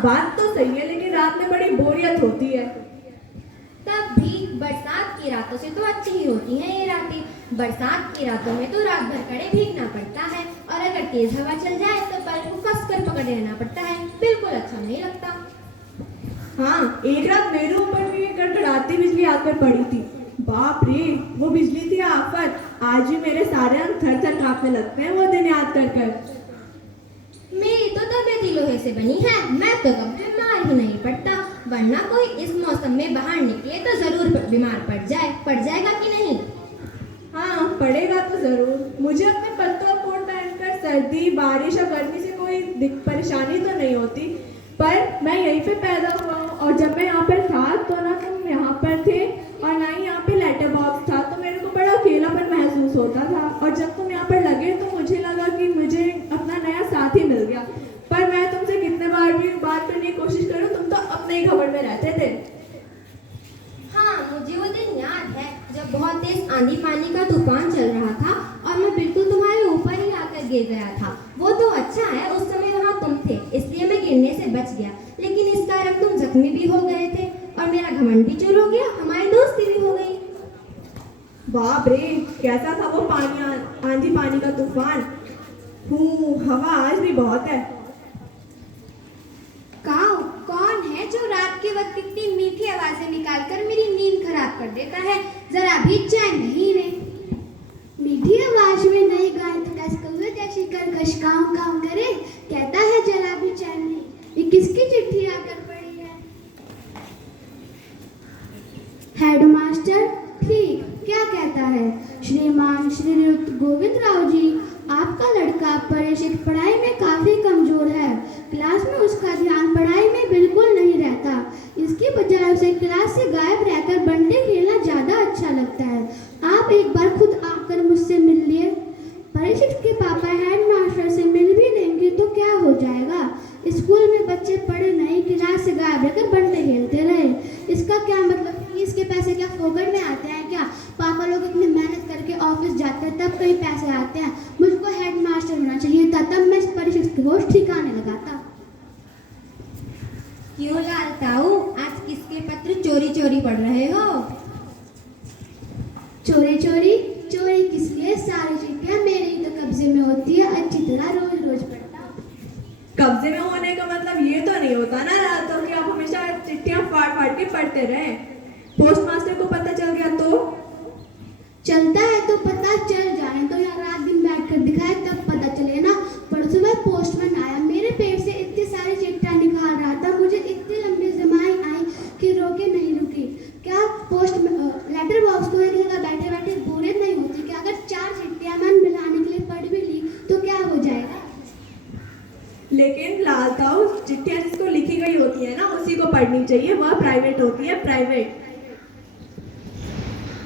बात तो सही है, लेकिन रात में बड़ी बोरियत होती है। तब भी बरसात की रातों से तो अच्छी ही होती हैं ये रातें। बरसात की रातों में तो रात भर कड़े भीगना पड़ता है, और अगर तेज हवा चल जाए तो पैर को कस कर पकड़े रहना पड़ता है। बिल्कुल अच्छा नहीं लगता। हाँ, एक रात मेरे ऊपर भी कड़कड़ाती बिजली आकर पड़ी थी। बाप रे, वो बिजली थी आफत। आज भी मेरे सारे अंग थर थर कांपने लगते हैं वो दिन याद कर कर। मेरी तो तबीयत ही लोहे से बनी है, मैं तो कभी बीमार ही नहीं पड़ता। वरना कोई इस मौसम में बाहर निकले तो जरूर बीमार पड़ जाएगा कि नहीं? हाँ, पड़ेगा तो जरूर। मुझे अपने पत्तों और कोट पहनकर सर्दी, बारिश और गर्मी से कोई परेशानी तो नहीं होती, पर मैं यहीं पे पैदा हुआ हूँ, और जब मैं यहाँ पर था तो ना तुम यहाँ पर थे और ना ही यहाँ पे लेटर बॉक्स था, तो मेरे को बड़ा अकेलापन महसूस होता था। और जब तुम यहाँ पर लगे तो मुझे लगा कि मुझे अपना नया साथी मिल गया। पर मैं तुमसे कितने बार भी बात करने की कोशिश करूँ, तुम तो अपने ही खबर में रहते थे। हाँ, मुझे वो दिन याद है जब बहुत तेज आंधी पानी का तूफान चल रहा था और मैं बिल्कुल तुम्हारे ऊपर ही आकर गिर गया था। वो तो अच्छा है उस समय वहाँ तुम थे, इसलिए मैं गिरने से बच गया, लेकिन इस कारण तुम जख्मी भी हो गए थे और मेरा घमंड भी चूर हो गया, हमारी दोस्ती भी हो गई। बाप रे, कैसा था वो आंधी पानी का तूफान। हवा आज भी बहुत है। कौन है जो रात के वक्त इतनी मीठी आवाजें निकालकर मेरी नींद खराब कर देता है? जरा भी चैन नहीं रे। मीठी आवाज में नहीं गाए तो दस कौवे जैसी कर्कश काम करे, कहता है जरा भी चैन नहीं। ये किसकी चिट्ठी आकर पड़ी है? हेडमास्टर ठीक क्या कहता है? श्रीमान श्रीयुक्त गोविंद राव जी, आपका लड़का परिशिष्ट पढ़ाई में काफी कमजोर है। क्लास में उसका ध्यान पढ़ाई में बिल्कुल नहीं रहता। इसकी बजाय उसे क्लास से गायब रहकर बंटे खेलना ज्यादा अच्छा लगता है। आप एक बार खुद आकर मुझसे मिल लिए। परिशिष्ट के पापा हेडमास्टर से मिल भी लेंगे तो क्या हो जाएगा? स्कूल में बच्चे पढ़े नहीं, क्लास से गायब रहकर बंटे खेलते रहे। इसका क्या मतलब? फीस के पैसे क्या फोकट में आते हैं क्या? पापा लोग इतनी मेहनत करके ऑफिस जाते हैं तब कहीं पैसे आते हैं। मुझको हेडमास्टर होना चाहिए था, तब मैं परिशिष्ट की होश ठिकाने लगाता। क्यों लाल ताऊ, आज किसके पत्र चोरी चोरी पढ़ रहे हो? चोरी किस लिए? सारी चिट्ठियां मेरे ही तो कब्जे में होती है, अच्छी तरह रोज रोज पढ़ता हूँ। कब्जे में होने का मतलब ये तो नहीं होता ना रातों कि आप हमेशा चिट्ठियां फाड़ फाड़ के पढ़ते रहे। पोस्टमास्टर को पता चल गया तो? चलता है तो पता चल जाए, तो यहाँ रात दिन बैठ कर दिखाए तब पता चले ना। परसों सुबह पोस्टमैन आया, मेरे पेट से इतनी सारी चिट्ठियां निकाल रहा था, मुझे इतनी लंबी जमाई आई कि रोके नहीं रुकी। क्या लेटर बॉक्स को एक जगह बैठे बैठे बोरियत नहीं होती कि अगर 4 चिट्ठियां मन मिलाने के लिए पढ़ भी ली तो क्या हो जाएगा? लेकिन लाल ताऊ, चिट्ठियां जिसको लिखी गई होती है ना उसी को पढ़नी चाहिए, वह प्राइवेट होती है, प्राइवेट।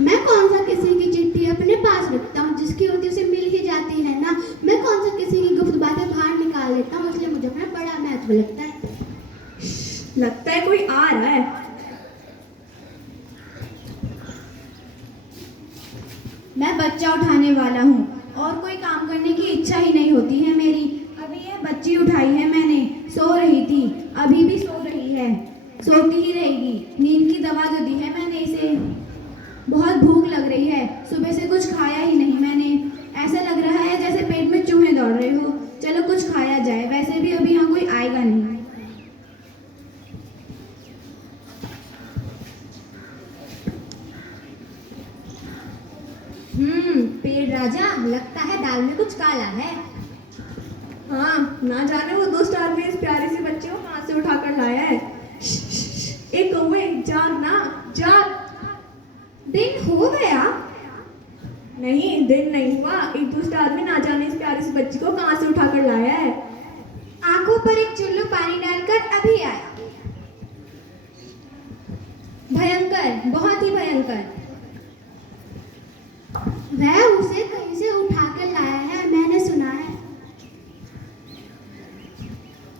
मैं कौन सा किसी की चिट्ठी अपने पास रखता हूँ? जिसकी होती है उसे मिल ही जाती है ना। मैं कौन सा किसी की गुप्त बातें बाहर निकाल लेता हूँ, इसलिए मुझे अपना बड़ा महत्व लगता है। लगता है कोई आ रहा है। मैं बच्चा उठाने वाला हूँ और कोई काम करने की इच्छा ही नहीं होती है मेरी। अभी यह बच्ची उठाई है मैंने, सो रही थी, अभी भी सो रही है, सोती ही रहेगी। नींद की दवा जो दी है मैंने इसे। बहुत भूख लग रही है, सुबह से कुछ खाया ही नहीं मैंने। ऐसा लग रहा है जैसे पेट में चूहे दौड़ रहे हो। चलो कुछ खाया जाए, वैसे भी अभी यहाँ कोई आएगा नहीं। पेड़ राजा, लगता है दाल में कुछ काला है। हाँ, ना जाने वो दुष्ट आदमी इस प्यारी सी बच्ची को कहाँ से उठाकर लाया है। एक कौवे, जाग ना, जाग। दिन हो गया? नहीं, दिन नहीं हुआ। एक दुष्ट आदमी ना जाने इस प्यारी सी बच्ची को कहाँ से उठाकर लाया है। आंखों पर एक चुल्लू पानी डालकर अभी आया। भयंकर, बहुत ही भयंकर। वह उसे कहीं से उठाकर लाया है, मैंने सुना है।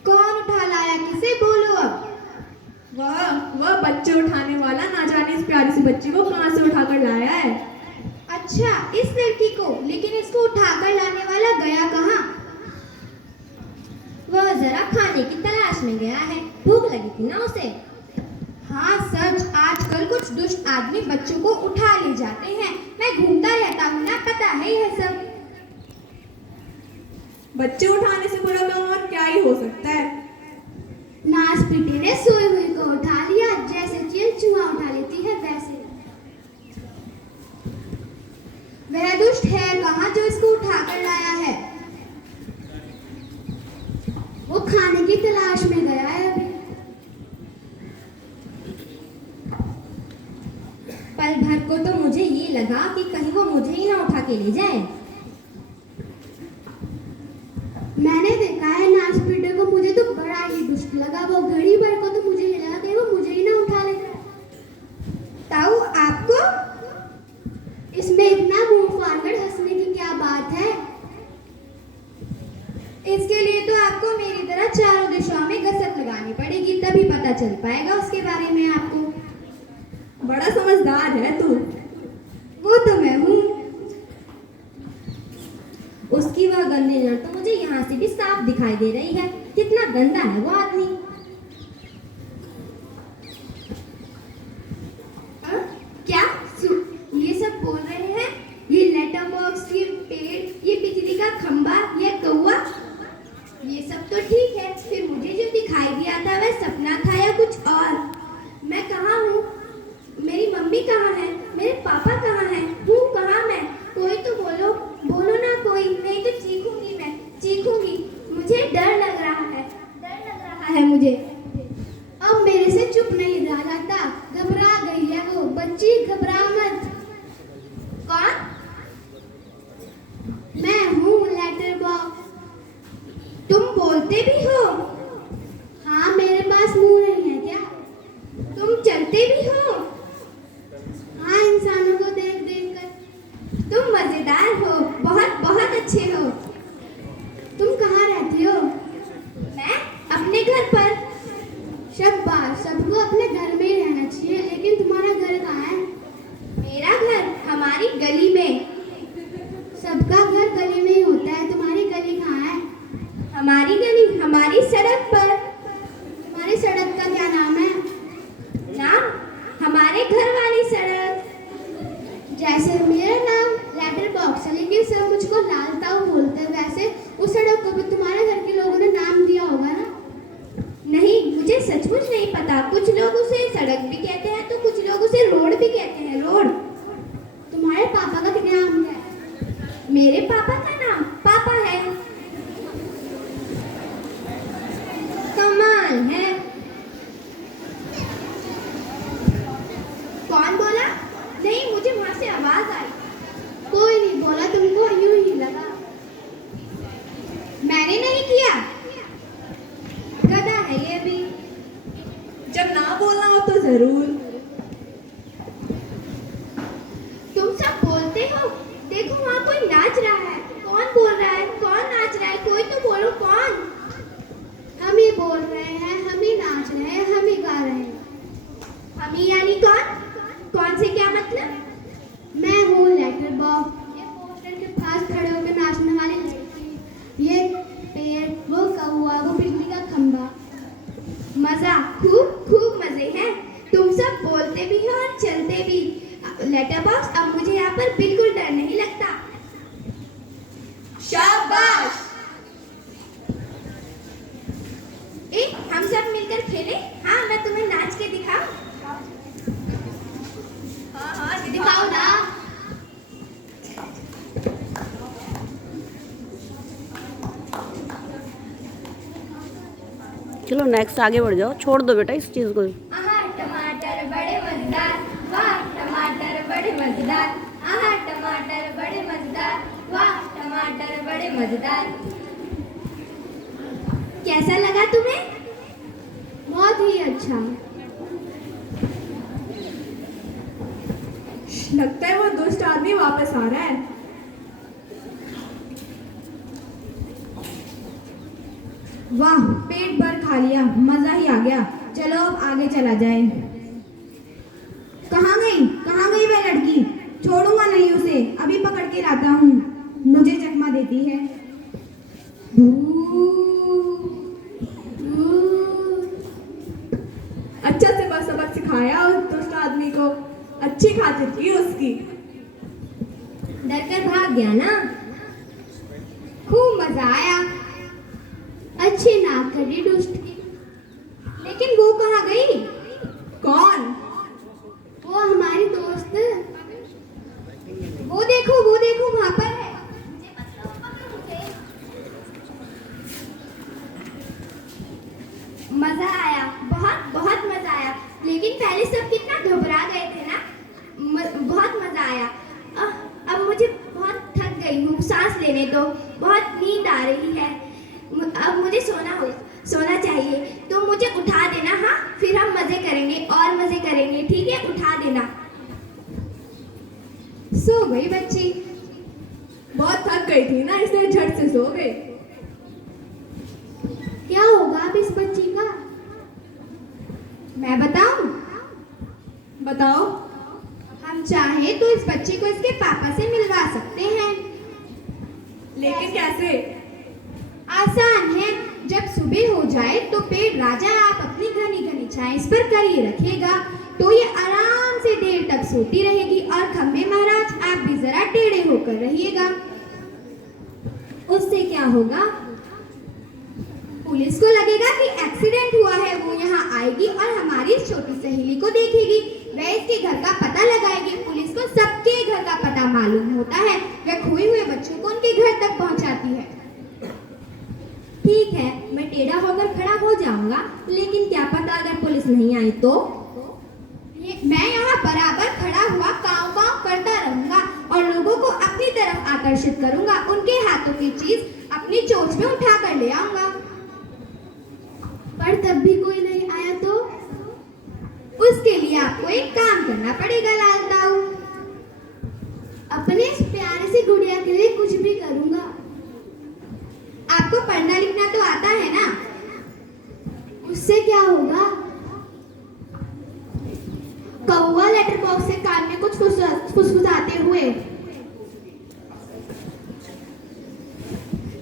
कौन उठा लाया, किसे? बोलो अब। वह बच्चे उठाने वाला ना जाने इस प्यारी सी बच्ची को कहाँ से उठाकर लाया है। अच्छा, इस लड़की को? लेकिन इसको उठाकर लाने वाला गया कहाँ? वह जरा खाने की तलाश तलाश में गया है। भूख लगी थी ना उसे। हाँ सच, आजकल कुछ दुष्ट आदमी बच्चों को उठा ले जाते हैं। मैं घूमता रहता हूँ ना, पता है यह सब। बच्चे उठाने से बुरा काम और क्या ही हो सकता है। नाच पीटे ने सोई हुई को उठा लिया, जैसे चील चूहा उठा लेती है वैसे। वह दुष्ट है कहाँ जो इसको उठा कर लाया है? वो खाने की तलाश में गया है अभी। पल भर को तो मुझे ये लगा कि कहीं वो मुझे ही ना उठा के ले जाए। मैंने देखा है नाच पीटे को, मुझे तो बड़ा ही दुष्ट लगा। वो घड़ी भर को तो मुझे ये लगा कि वो मुझे ही ना उठा ले जाए। ताऊ आपको? इसमें इतना मुंह फाड़कर हंसने की क्या बात है? इसके लिए तो आपको मेरी तरह चारों दिशाओं में गसक लगानी पड़ेगी, तभी पता चल पाएगा उसके बारे में आपको। बड़ा समझदार है तू। वो तो मैं हूँ। उसकी वह गंदी नजर तो मुझे यहाँ से भी साफ दिखाई दे रही है। कितना गंदा है वो आदमी। क्या ये सब बोल रहे हैं? ये लेटर बॉक्स, ये पेड़, ये बिजली का खंबा, ये कौवा, ये सब तो ठीक है। फिर मुझे जो दिखाई दिया था वह सपना था या कुछ और? मैं कहाँ हूँ? मेरी मम्मी कहाँ है? मेरे पापा कहाँ हैं? हूँ कहाँ मैं? कोई तो बोलो, बोलो ना कोई, नहीं तो चीखूंगी, मैं चीखूंगी। मुझे डर लग रहा है, डर लग रहा है मुझे। अब मेरे से चुप नहीं रहा जाता। घबरा गई है वो बच्ची, घबरा मत। कौन? मैं हूँ लेटर बॉक्स। तुम बोलते भी हो? हाँ, मेरे पास मुंह नहीं है क्या? तुम चलते भी हो? हाँ, इंसानों को देख देख कर। तुम मजेदार हो, बहुत बहुत अच्छे हो। तुम कहाँ रहती हो? मैं अपने घर पर। शाबाश, सबको अपने घर में ही रहना चाहिए। लेकिन तुम्हारा घर कहाँ है? मेरा घर हमारी गली में। सबका घर गली में ही होता है, तुम्हारी गली कहाँ है? हमारी गली हमारी सड़क पर। तुम्हारी सड़क का क्या नाम है? नाम? हमारे घर वाली सड़क। जैसे मेरा नाम लेटर बॉक्स है, लेकिन सब मुझको लाल ताऊ बोलते हैं, वैसे उस सड़क को भी तुम्हारे घर के लोगों ने नाम दिया होगा ना? नहीं, मुझे सचमुच नहीं पता। कुछ लोग उसे सड़क भी कहते हैं तो कुछ लोग उसे रोड भी कहते हैं, रोड। तुम्हारे पापा का क्या नाम है? मेरे पापा का नाम पापा है। कमाल है। कौन बोला? नहीं, मुझे वहां से आवाज आई। कोई नहीं बोला, तुमको यूं ही लगा। मैंने नहीं किया। गधा है ये भी। जब ना बोलना हो तो जरूर। तुम सब बोलते हो? देखो वहाँ कोई नाच रहा है। कौन बोल रहा है? कौन नाच रहा है? कोई तो बोलो, कौन? हम ही बोल रहे हैं, हम ही नाच रहे हैं, हम ही गा रहे हैं। हम ही यानी कौन? कौन से क्या मतलब? मैं हूँ लेटर बॉक्स। ये पोस्टर के पास खड़े होकर नाचने वाली लड़की, ये पेड़, वो कौवा, वो बिजली का खंबा। मजा, खूब खूब मजे हैं। तुम सब बोलते भी हो और चलते भी। लेटर बॉक्स, अब मुझे यहाँ पर बिल्कुल डर नहीं लगता। शाबाश। हम सब मिलकर खेलें? हाँ, मैं तुम्हें नाच के दिखाऊं? हाँ, दिखाओ ना। चलो नेक्स्ट आगे बढ़ जाओ, छोड़ दो बेटा इस चीज़ को। आहा टमाटर बड़े मजेदार, वाह टमाटर बड़े मजेदार। आहा टमाटर बड़े मजेदार, वाह टमाटर बड़े मजेदार। कैसा लगा तुम्हें? बहुत ही अच्छा। लगता है वो दुष्ट आदमी वापस आ रहा है। वाह, पेट भर खा लिया, मजा ही आ गया। चलो अब आगे चला जाए। कहाँ गई वह लड़की? छोड़ूंगा नहीं उसे, अभी पकड़ के लाता हूँ। मुझे चकमा देती है। भू, भू, अच्छी खातिर थी उसकी। डर कर भाग गया ना? खूब मजा आया। अच्छी नाक कटी दुष्ट की। लेकिन वो कहाँ गई? कौन? वो हमारी दोस्त। वो देखो वहाँ पर है। मजा आया, बहुत बहुत मजा आया। लेकिन पहले सब कितना घबरा गए थे ना। बहुत मजा आया। अब मुझे बहुत थक गई हूँ, सांस लेने दो, बहुत नींद आ रही है। अब मुझे सोना चाहिए, तो मुझे उठा देना। हाँ, फिर हम मजे करेंगे और मजे करेंगे, ठीक है? उठा देना। सो गई बच्ची। बहुत थक गई थी ना, इसलिए झट से सो गई। क्या होगा अब इस बच्ची का? मैं बताऊं? बताओ। हम चाहे तो इस बच्चे को इसके पापा से मिलवा सकते हैं। लेकिन कैसे? आसान है। जब सुबह हो जाए तो पेड़ राजा आप अपनी घनी घनी छाया इस पर करिए रखेगा, तो ये आराम से देर तक सोती रहेगी। और खम्बे महाराज, आप भी जरा टेढ़े होकर रहिएगा। उससे क्या होगा? पुलिस को लगेगा कि एक्सीडेंट हुआ है। वो यहाँ आएगी और हमारी इस छोटी सहेली को देखेगी। वह इसके घर का पता लगाएगी। पुलिस को सबके घर का पता मालूम होता है। वह खोए हुए बच्चों को उनके घर तक पहुँचाती है। ठीक है, मैं टेढ़ा होकर खड़ा हो जाऊंगा, लेकिन क्या पता अगर पुलिस नहीं आई तो? मैं यहाँ बराबर खड़ा हुआ काव काव करता रहूंगा और लोगों को अपनी तरफ आकर्षित करूंगा। उनके हाथों की चीज अपनी चोंच में उठा कर ले आऊंगा। पर तब भी कोई नहीं आया तो? उसके लिए आपको एक काम करना पड़ेगा लाल ताऊ। अपने इस प्यारे से गुड़िया के लिए कुछ भी करूंगा। आपको पढ़ना लिखना तो आता है ना? उससे क्या होगा? कौवा लेटर बॉक्स से कान में कुछ फुसफुसाते हुए।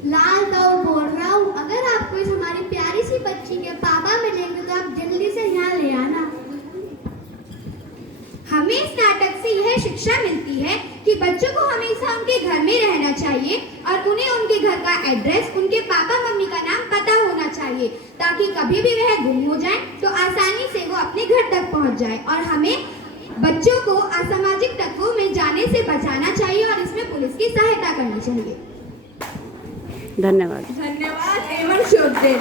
लाल ताऊ बोल रहा हूँ, अगर आपको इस हमारी प्यारी सी बच्ची के पापा मिलेंगे तो आप जल्दी से यहाँ ले आना। हमें इस नाटक से यह शिक्षा मिलती है कि बच्चों को हमेशा उनके घर में रहना चाहिए और उन्हें उनके घर का एड्रेस, उनके पापा मम्मी का नाम पता होना चाहिए, ताकि कभी भी वह गुम हो जाए तो आसानी से वो अपने घर तक पहुंच जाए। और हमें बच्चों को असामाजिक तत्वों में जाने से बचाना चाहिए और इसमें पुलिस की सहायता करनी चाहिए। धन्यवाद। धन्यवाद एवं शुभ दिन।